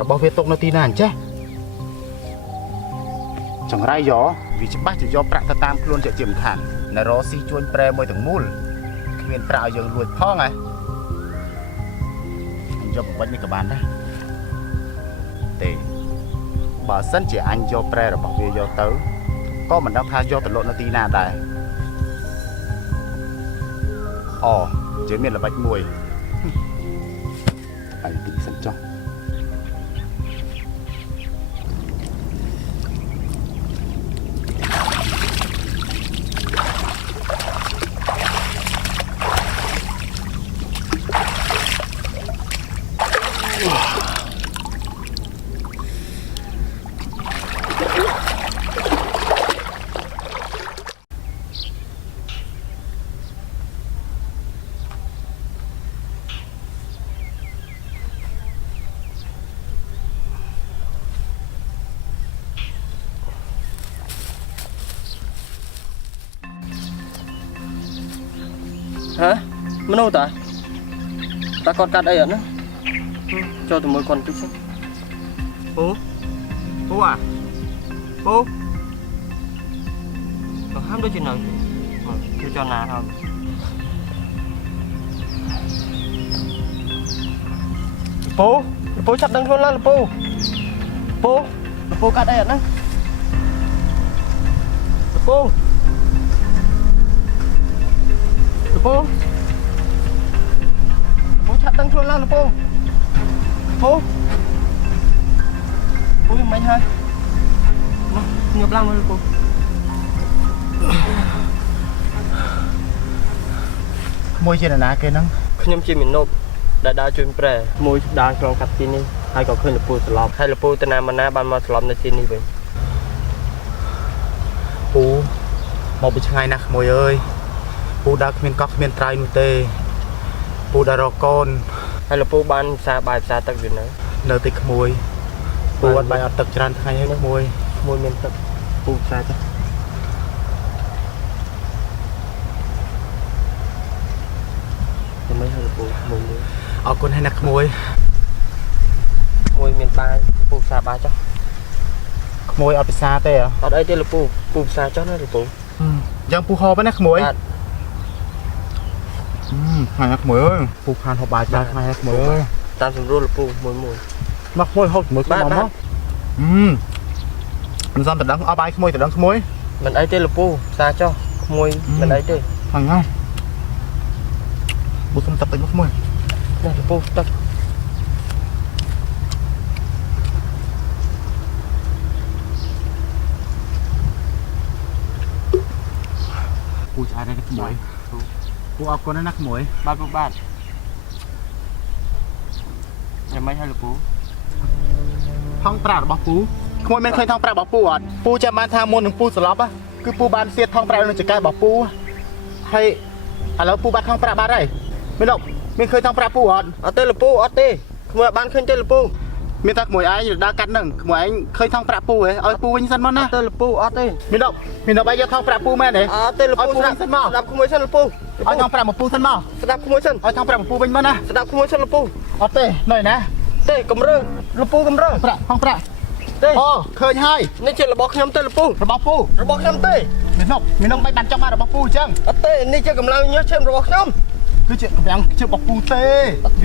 ระบอกเวตกนาทีนั่นจ้ะจังไรยอวิจิบ้าจะยอประตามคลวนจะเจียมขันนรอซีจวนแปรมวยถึงมูลเขียนปลาอย่างรวยพ่อไงยอบันนี่กับบานนะเตะบ่สันจะอันยอแปรระบอกเวยอเต๋อก็มันต้องพายอตลอดนาทีนั่นได้อ๋อเจมี่ละบัดมวยไปตีสันจ้องฮะมันโน่ตาตากอดกัดไอ้อะนะcho tụi mày còn chút xíu bố à bố còn ham đôi chuyện nào kêu cho nà thôi bố chặt đằng luôn là bố cắt đây ạ bố chặt đằng luôn là bố mấy hai nhập lăng rồi bố môi trên là ná cái nắng nhâm chim mình nộp đã đa chuyên pre môi đa trong cặp tin đi hay còn khơi là bố sờ hay là bố tên nam mà na ban mà sờ lọpในtin đi vậy bố một bị ngày nè môi ơi bố đã miền cóc miền tây nụ tê bố đã rò con hay là bố ban xa bài xa tắc gì nữa nơi tịch môi bố ăn bài ở tật tràn thay hết môi môi miền tật bố xa chứ mấy hơi bố môi ở con hay nè môi môi miền ba bố xa ba chứ môi ở bị xa tê à ở đây là bố xa cho nó là bốยังปูคอปะเนี่ยขโมยหายขโมยเอ้ยปูพานหอบบาดใจหายขโมยเอ้ย ตามสำรวจละปูมวยมักขโมยหอบขโมยขโมยมั้งมันซ้ำแต่ดังเอาใบขโมยแต่ดังขโมย mình ấy tên làปูxa cho môi mình ấy tên ฟังง่ายปูซ้ำตับติดขโมย này làปูtập ปูชายได้ขโมยปูเอาคนนั้นขโมย ba nhà mấy hay làปู ท้องปราดบอกปูขโมยมันเคยท้องปราดบอกปูอ่ะปูจะมาทำมนต์ของปูสลับอ่ะคือปูบานเสียดท้องปราดในจักรบอกปูให้แล้วปูบานท้องปราดบ้านไรไม่หรอกไม่เคยท้องปราดปูอ่ะ ở tên làปูở tên mà ban khơi tên làปู มีตาขโมยไอ้อยู่ด้านกันหนึ่งขโมยไอ้เคยท้องปราดปูเหรอเอาปูวิ่งสั้นมั้งนะ tên làปูở tên มีดอกใบยาท้องปราดปูแม่เนี่ย ở tên làปูđạp không mới sân làปู เอาท้องปราดมาปูสั้นมั้ง đạp không mới sân เอาท้องปราดมาปูวิ่งมั้งนะ đạp không mới sân làปู เอาเต้หน่อยนะ tên cầm rơ làปูcầm rơ ปราดท้องปราด tên อ๋อเคยให้ nên chỉ là bọc nhâm tên làปู ระบอกปู bọc nhâm tên มีนกใบบันจังมาระบอกปูจัง ở tên nên chỉ cầm lao nhớ xem bọc nhâm คือเจ็บกับยังเจ็บบอกปูเต้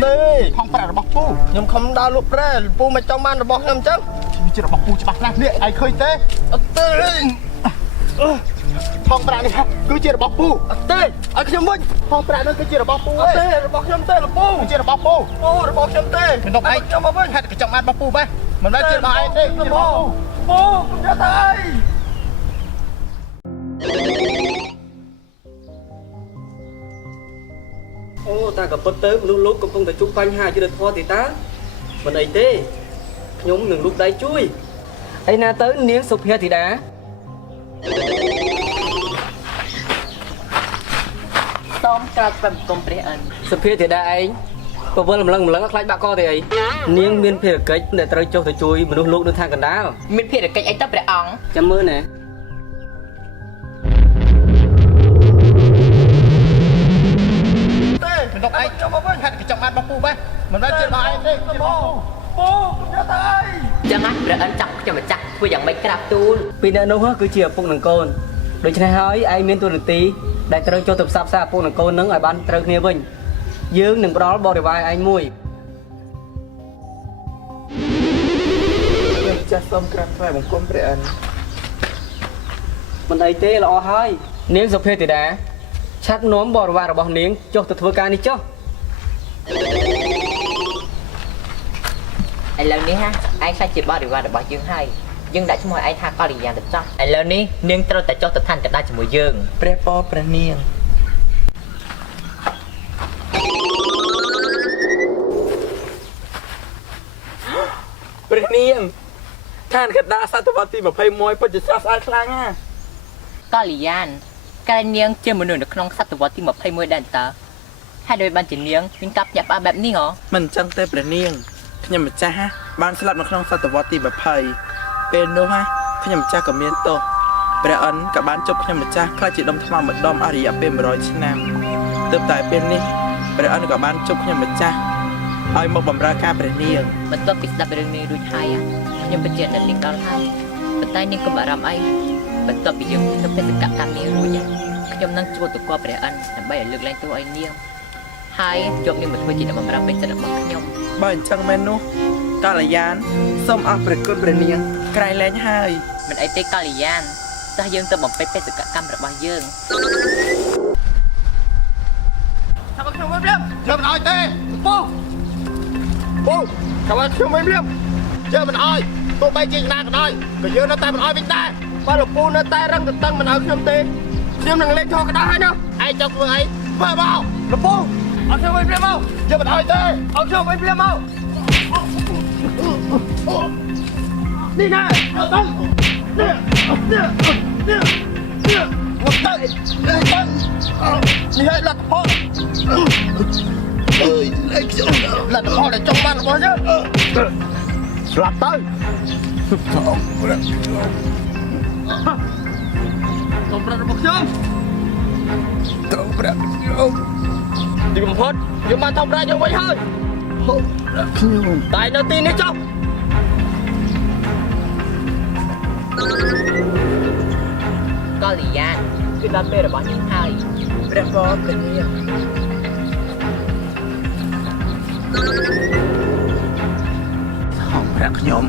tên ท้องปราดระบอกปู nhâm không đau lúc raปูmà trong ban là bọc nhâm chứ มีเจ็บระบอกปูจะบักนะเนี่ยไอ้เคยเต้ ở tên ท้องปราดนี่ครับคือเจ็บระบอกปู ở tên ở nhâm vinh ท้องปราดนั่นคือเจ็บระบอกปู ở tên là bọc nhâm tên làปู คือเจ็บระบอกปู ปูlà bọc nhâm tên เป็นนกไอ้ nhâm mà vinh ให้กระจังมันบอกปูไปมันได้เจ็บมาไอ้เต้เจ็บระบอกปู ปูจะตาย ô ta gặp bất tới lúc lúc cũng không thể chụp phanh hai chưa được thoa thì ta mình ấy tê nhóm ngừng lúc đấy chui ấy na tới niếng sụp here thì đã tóm cả cầm công pre ăn sụp here thì đã anh có vợ làm lần lại bạc co thì ấy niếng miên phê cách để tới cho thầy chui mình lúc lúc nước thang gần đá mình phải được cái ấy tập pre ăn chăm mơ nèเป็นนกไอ้ให้กระจังมันบอกปูไปมันได้เจ็บมาไอ้เต้เจ็บบอกปู Chẳng á, rồi ấn chọc cho mà chắc Vừa chẳng mấy crap tool ពីអ្នកនោះគឺជាឪពុកនឹងកូនដូច្នេះហើយឯងមានតួនាទីដែលត្រូវចូលទៅផ្សព្វផ្សាយឪពុកនឹងកូននឹងឲ្យបានត្រូវគ្នាវិញយើងនឹងផ្ដល់បរិវារឯងមួយ ចាស់សូមក្រាបថ្វាយបង្គំព្រះអិន មិនអីទេល្អហើយនាងសុភាធីតាឆាត់នាំបរិវាររបស់នាងចុះទៅធ្វើការនេះចុះ ឥឡូវនេះហាឯងខ្លាចជាបរិវាររបស់យើងហើយយើងដាក់ឈ្មោះឯងថាកល្យានទៅចោះឥឡូវនេះនាងត្រូវតែចុះទៅឋានកណ្ដាលជាមួយយើង ព្រះពរព្រះនាង ព្រះនាងឋានកណ្ដាលសតវត្សទី21ពិតជាស្រស់ស្អាតខ្លាំងណាស់ កល្យានក្រែងនាងជាមនុស្សនៅក្នុងសតវត្សទី21ដែរតើហើយដោយបានជានាងមានការភ្ញាក់ផ្អើលបែបនេះហ៎ មិនអញ្ចឹងទេព្រះនាងខ្ញុំម្ចាស់បានស្លាប់នៅក្នុងសតវត្សទី20ពេលនោះខ្ញុំម្ចាស់ក៏មានទោសព្រះអិនក៏បានជប់ខ្ញុំម្ចាស់ខ្លាចជាដុំថ្មម្ដុំអរិយពេល100ឆ្នាំទើបតែពេលនេះព្រះអិនក៏បានជប់ខ្ញុំម្ចាស់ឲ្យមកបម្រើការព្រះនាង បន្ទាប់ពីស្ដាប់រឿងនេះរួចហើយខ្ញុំពិតជាដិតនាងដល់ហើយប៉ុន្តែនាងកុំបារម្ភអីបន្ទាប់ពីយើងទៅបេសកកម្មនាងរួចខ្ញុំនឹងជួបទៅគាត់ព្រះអិនដើម្បីឲ្យលើកលែងទោសឲ្យនាងហើយយកនាងមកធ្វើជាអ្នកបម្រើពេញចិត្តរបស់ខ្ញុំ បើអញ្ចឹងមែននោះកល្យានសូមអរព្រះគុណព្រះនាងក្រៃលែងហើយ មិនអីទេកល្យានតោះយើងទៅបំពេញបេសកកម្មរបស់យើង ចាំខ្ញុំមិនរៀបចាំមិនអោយទេពូចាំខ្ញុំមិនរៀបចាំមិនអោយទោះបីជាណាក៏ដោយក៏យើងនៅតែមិនអោយវិញដែរបើលោកពូនៅតែរឹងតឹងមិនអោយខ្ញុំទេខ្ញុំនឹងលេងធေါ်ក្តារហើយណាឯងចង់ធ្វើអីធ្វើមកលោកពូអត់ខ្ញុំមិនរៀបមកចាំមិនអោយទេអត់ខ្ញុំមិនរៀបមកនេះណាទៅនេះមកទៅនេះឲ្យលទ្ធផលអើយលេខខ្ញុំលទ្ធផលដែលចង់បានរបស់យើងស្លាប់ទៅទៅប្រាក់របស់ខ្ញុំទៅប្រាក់ខ្ញុំទីបំផុតយើងបានថំប្រាក់យើងវិញហើយប្រាក់ខ្ញុំតែនៅទីនេះចុះ កល្យានគឺដល់ពេលរបស់នាងហើយ ព្រះពរព្រះនាង ហងប្រាក់ខ្ញុំ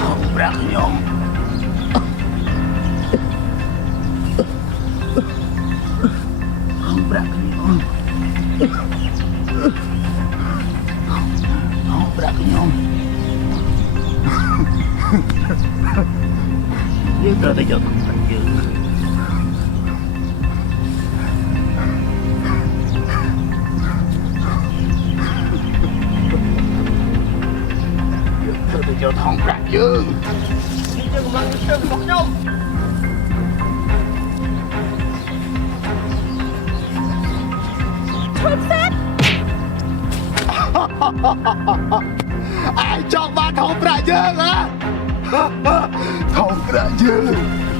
ហងប្រាក់ខ្ញុំហងប្រាក់ខ្ញុំហងប្រាក់ខ្ញុំយើងត្រូវតែយកប្រាក់យើងត្រូវតែយកថងប្រាក់យើងនេះយើងកម្លាំងជើងរបស់ខ្ញុំឈប់សិតអាយចង់បានថងប្រាក់យើងហ៎ថងប្រាក់យើង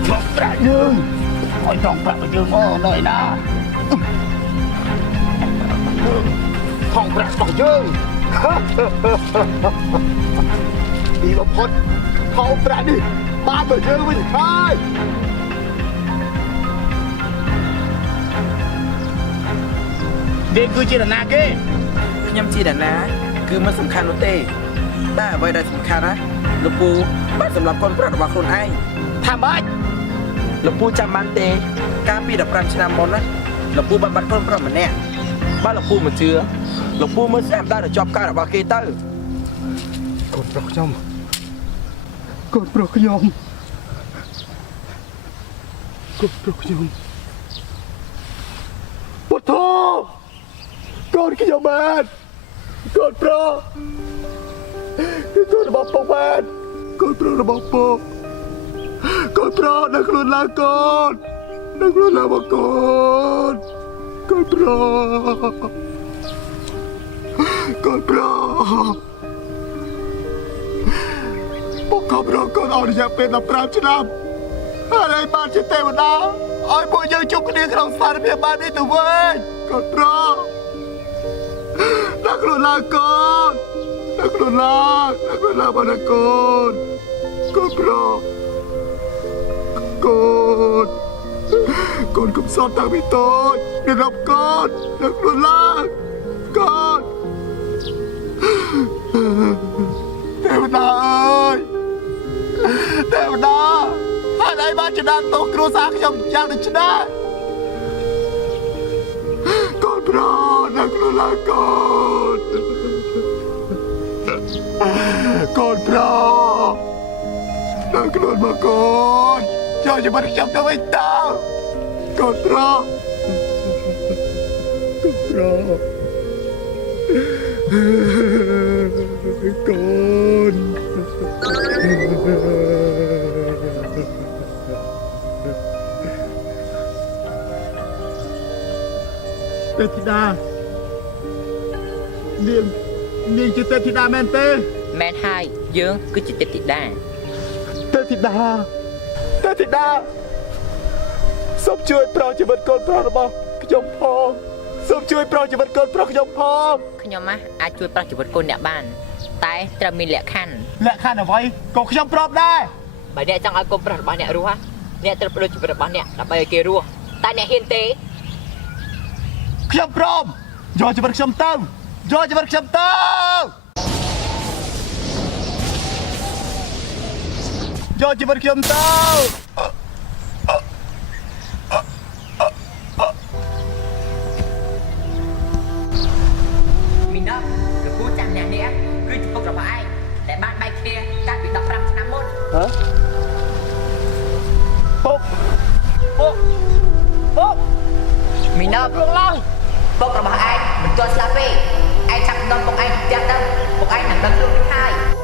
ថងប្រាក់យើងឲ្យថងប្រាក់របស់យើងមកនៅឯណាថងប្រាក់របស់យើងពីបំផុតថងប្រាក់នេះបានមកយើងវិញហើយនេះគឺជានរណាគេ ខ្ញុំជាតាណាគឺមិនសំខាន់នោះទេតែអ្វីដែលសំខាន់ណាលោកពូបានសម្រាប់កូនប្រុសរបស់ខ្លួនឯង ថាម៉េច លោកពូចាំបានទេកាលពី15ឆ្នាំមុនណាលោកពូបានបាត់កូនប្រុសម្នាក់បើលោកពូមិនជឿលោកពូមើលស្ដាប់ដល់ជាប់ការរបស់គេទៅ កូនប្រុសខ្ញុំកូនប្រុសខ្ញុំកូនប្រុសខ្ញុំពុទ្ធោកូនខ្ញុំបានកូនប្រុសគឺកូនរបស់ពុកបានកូនប្រុសរបស់ពុកកូនប្រុសនៅខ្លួនឡើងកូននៅខ្លួនឡើងមកកូនកូនប្រុសកូនប្រុសពុកខំរកកូនអស់រយៈពេល15ឆ្នាំហើយបានជាទេវតាឲ្យពួកយើងជួបគ្នាក្នុងសារភាពបាននេះទៅវិញកូនប្រុស ដាក់ខ្លួនឡើងកូនដាក់ខ្លួនឡើងបានកូនកូនប្រុសកូនកូនកុំសត់តាំងពីតូចមានរាប់កូនដាក់ខ្លួនឡើងកូនទេវតាអើយទេវតាហេតុអីបានចំណានទោសគ្រួសារខ្ញុំយ៉ាងដូចនេះកូនប្រុសដាក់ខ្លួនឡើងកូនកូនប្រុសដាក់ខ្លួនមកកូនចូលជាមួយខ្ញុំទៅវិញតើកូនប្រុសកូនទេធីតានាងជាទេធីតាមែនទេ មែនហើយយើងគឺជាទេពធីតា ទេធីតាសូមជួយប្រោសជីវិតកូនប្រុសរបស់ខ្ញុំផងសូមជួយប្រោសជីវិតកូនប្រុសខ្ញុំផង ខ្ញុំអាចជួយប្រោះជីវិតកូនអ្នកបានតែត្រូវមានលក្ខខណ្ឌ លក្ខខណ្ឌអ្វីក៏ខ្ញុំព្រមដែរ បើអ្នកចង់ឲ្យកូនប្រុសរបស់អ្នករស់អ្នកត្រូវបដូរជីវិតរបស់អ្នកដើម្បីឲ្យគេរស់តែអ្នកហ៊ានទេ ខ្ញុំព្រមយកជីវិតខ្ញុំទៅយកជីវិតខ្ញុំទៅយកជីវិតខ្ញុំទៅ មីណាលោកពូចាំអ្នកនេះគឺជាពុករបស់ឯងតែបានបែកគ្នាកាលពី15ឆ្នាំមុន ពុកមីណា ព្រោះឡើង ពុករបស់ឯងមិនទាន់ស្លាប់ទេឯងចាប់ដុំពុកឯងផ្ទះទៅពុកឯងនឹងដឹងខ្លួនវិញហើយ